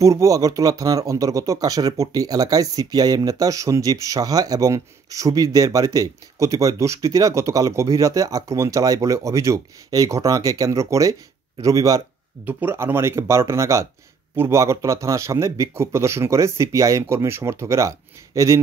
পূর্ব আগরতলা থানার অন্তর্গত কাশারেপট্টি এলাকায় সিপিআইএম নেতা সঞ্জীব সাহা এবং সুবীরদের বাড়িতে কতিপয় দুষ্কৃতীরা গতকাল গভীর রাতে আক্রমণ চালায় বলে অভিযোগ। এই ঘটনাকে কেন্দ্র করে রবিবার দুপুর আনুমানিক 12টা নাগাদ পূর্ব আগরতলা থানার সামনে বিক্ষোভ প্রদর্শন করে সিপিআইএম কর্মী সমর্থকেরা। এদিন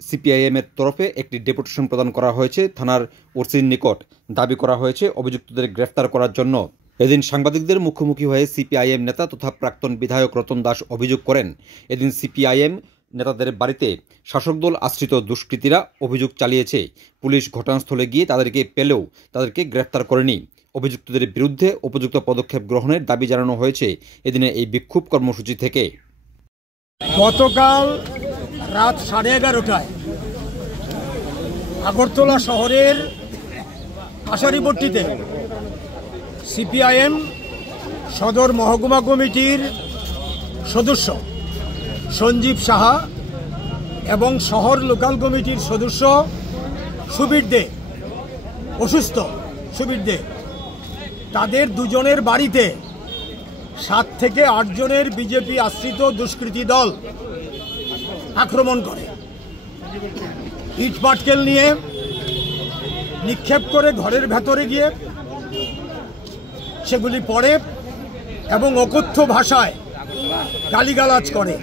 সিপিআইএমের তরফে একটি ডেপুটেশন প্রদান করা হয়েছে থানার ওসির নিকট। দাবি করা হয়েছে অভিযুক্তদের গ্রেফতার করার জন্য। এদিন সাংবাদিকদের মুখোমুখি হয়ে সিপিআইএম নেতা তথা প্রাক্তন বিধায়ক রতন দাস অভিযোগ করেন, এদিন সিপিআইএম নেতাদের বাড়িতে শাসক দল আশ্রিত দুষ্কৃতীরা অভিযোগ চালিয়েছে। পুলিশ ঘটনাস্থলে গিয়ে তাদেরকে পেলেও তাদেরকে গ্রেফতার করেনি। অভিযুক্তদের বিরুদ্ধে উপযুক্ত পদক্ষেপ গ্রহণের দাবি জানানো হয়েছে এদিনে এই বিক্ষোভ কর্মসূচি থেকে। গতকাল রাত 11:30টায় আগরতলা শহরের কাশারিপট্টিতে সিপিআইএম সদর মহকুমা কমিটির সদস্য সঞ্জীব সাহা এবং শহর লোকাল কমিটির সদস্য সুবীর দে, অসুস্থ সুবীর দে, তাদের দুজনের বাড়িতে 7 থেকে 8 জনের বিজেপি আশ্রিত দুষ্কৃতী দল আক্রমণ করে, ইট পাটকেল নিয়ে নিক্ষেপ করে ঘরের ভেতরে গিয়ে সেগুলি পড়ে এবং অকথ্য ভাষায় গালিগালাজ করে।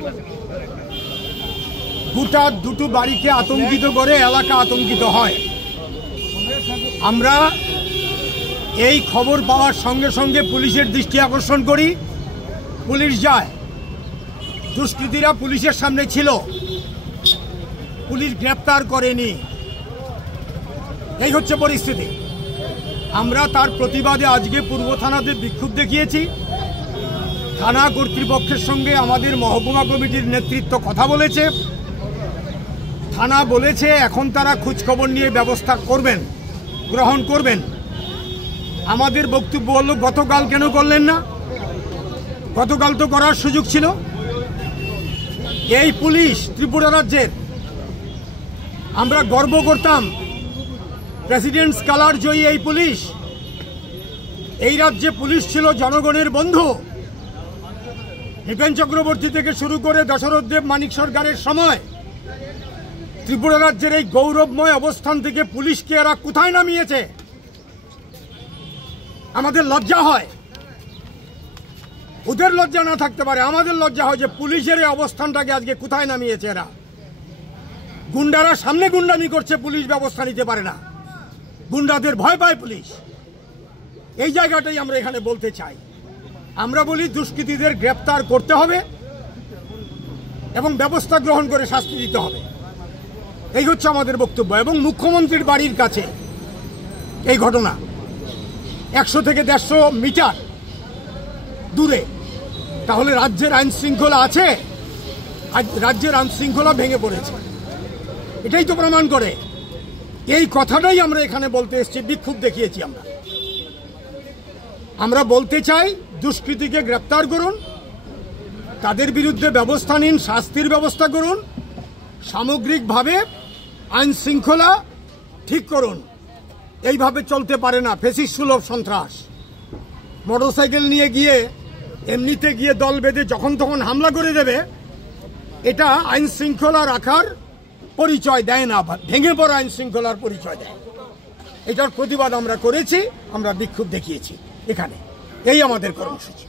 দুটো বাড়িকে আতঙ্কিত করে, এলাকা আতঙ্কিত হয়। আমরা এই খবর পাওয়ার সঙ্গে সঙ্গে পুলিশের দৃষ্টি আকর্ষণ করি। পুলিশ যায়, দুষ্কৃতীরা পুলিশের সামনে ছিল, পুলিশ গ্রেপ্তার করেনি। এই হচ্ছে পরিস্থিতি। আমরা তার প্রতিবাদে আজকে পূর্ব থানাতে বিক্ষোভ দেখিয়েছি। থানা কর্তৃপক্ষের সঙ্গে আমাদের মহকুমা কমিটির নেতৃত্ব কথা বলেছে। থানা বলেছে এখন তারা খোঁজখবর নিয়ে ব্যবস্থা গ্রহণ করবেন। আমাদের বক্তব্য হলো, গতকাল কেন করলেন না? গতকাল তো করার সুযোগ ছিল। এই পুলিশ ত্রিপুরা রাজ্যের, আমরা গর্ব করতাম প্রেসিডেন্টস কালার জয়ী এই পুলিশ। এই রাজ্যে পুলিশ ছিল জনগণের বন্ধু। নৃপেন চক্রবর্তী থেকে শুরু করে দশরথ দেব, মানিক সরকারের সময় ত্রিপুরা রাজ্যের এই গৌরবময় অবস্থান থেকে পুলিশকে এরা কোথায় নামিয়েছে? আমাদের লজ্জা হয়। ওদের লজ্জা না থাকতে পারে, আমাদের লজ্জা হয় যে পুলিশের এই অবস্থানটাকে আজকে কোথায় নামিয়েছে এরা। গুন্ডারা সামনে গুন্ডামি করছে, পুলিশ ব্যবস্থা নিতে পারে না। গুন্ডাদের ভয় পায় পুলিশ। এই জায়গাটাই আমরা এখানে বলতে চাই। আমরা বলি দুষ্কৃতীদের গ্রেপ্তার করতে হবে এবং ব্যবস্থা গ্রহণ করে শাস্তি দিতে হবে। এই হচ্ছে আমাদের বক্তব্য। এবং মুখ্যমন্ত্রীর বাড়ির কাছে এই ঘটনা, 100 থেকে 150 মিটার দূরে। তাহলে রাজ্যের আইন শৃঙ্খলা আছে? রাজ্যের আইন শৃঙ্খলা ভেঙে পড়েছে, এটাই তো প্রমাণ করে। এই কথাটাই আমরা এখানে বলতে এসেছি, বিক্ষোভ দেখিয়েছি। আমরা বলতে চাই দুষ্কৃতীকে গ্রেপ্তার করুন, তাদের বিরুদ্ধে ব্যবস্থা নিন, শাস্তির ব্যবস্থা করুন, সামগ্রিকভাবে আইন শৃঙ্খলা ঠিক করুন। এইভাবে চলতে পারে না। ফেসিস সুলভ সন্ত্রাস, মোটরসাইকেল নিয়ে গিয়ে এমনিতে গিয়ে দল বেঁধে যখন তখন হামলা করে দেবে, এটা আইন শৃঙ্খলা রাখার পরিচয় দেয় না, ভেঙে পড়া আইন শৃঙ্খলার পরিচয় দেয়। এটার প্রতিবাদ আমরা করেছি, আমরা বিক্ষোভ দেখিয়েছি এখানে। এই আমাদের কর্মসূচি।